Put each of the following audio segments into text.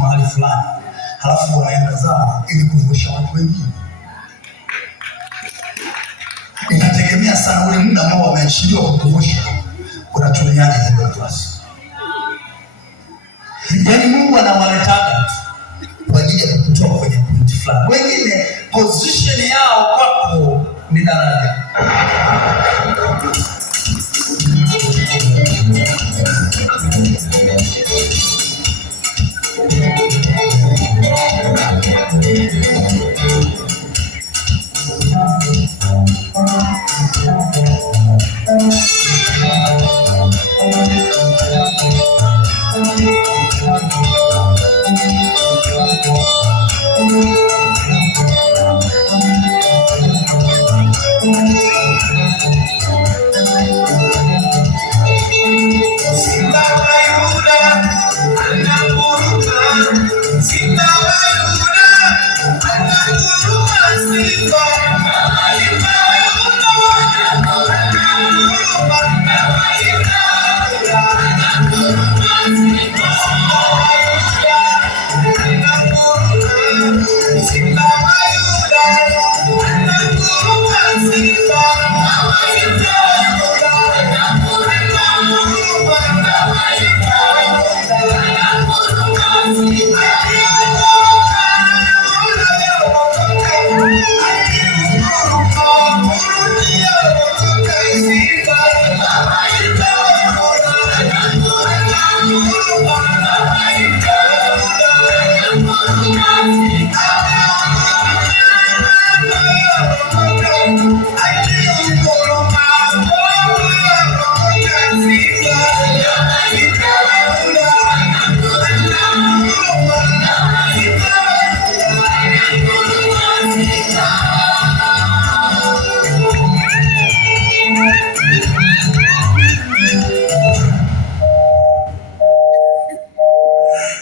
mahali fulani, halafu wanaenda zao ili kuvusha watu wengine. Inategemea sana ule muda ambao wameachiliwa kukuvusha, unatumiaje hiyo nafasi. Yaani Mungu anawaletaga kwa ajili ya kukutoa kwenye pointi fulani. Wengine position yao kwako ni daraja.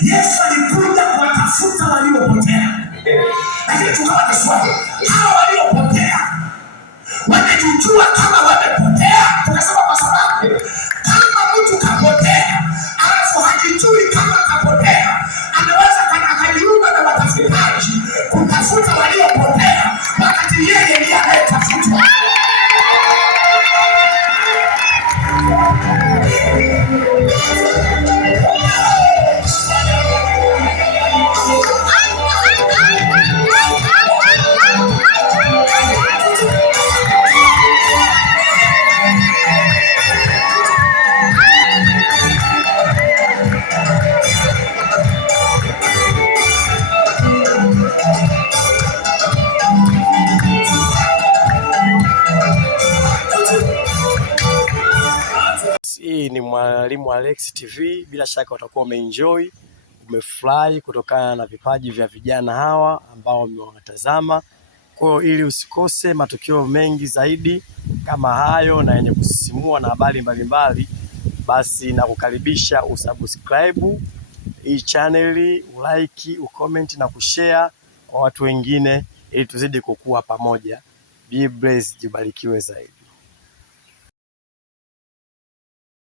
Yesu alikuja kuwatafuta waliopotea. Lakini tukawa na swali, hawa waliopotea wamejijua kama wamepotea? Tukasema kwa sababu kama mtu kapotea alafu hajijui kama kapotea, anaweza akajiunga na watafutaji kutafuta waliopotea wakati yeye ndiye anayetafutwa. Hii ni Mwalimu Alex TV. Bila shaka utakuwa umeenjoy, umefurahi kutokana na vipaji vya vijana hawa ambao umewatazama. Kwa hiyo ili usikose matukio mengi zaidi kama hayo na yenye kusisimua na habari mbalimbali, basi nakukaribisha usubscribe hii channel, ulike, ucomment na kushare kwa watu wengine ili tuzidi kukua pamoja. Be blessed, jibarikiwe zaidi.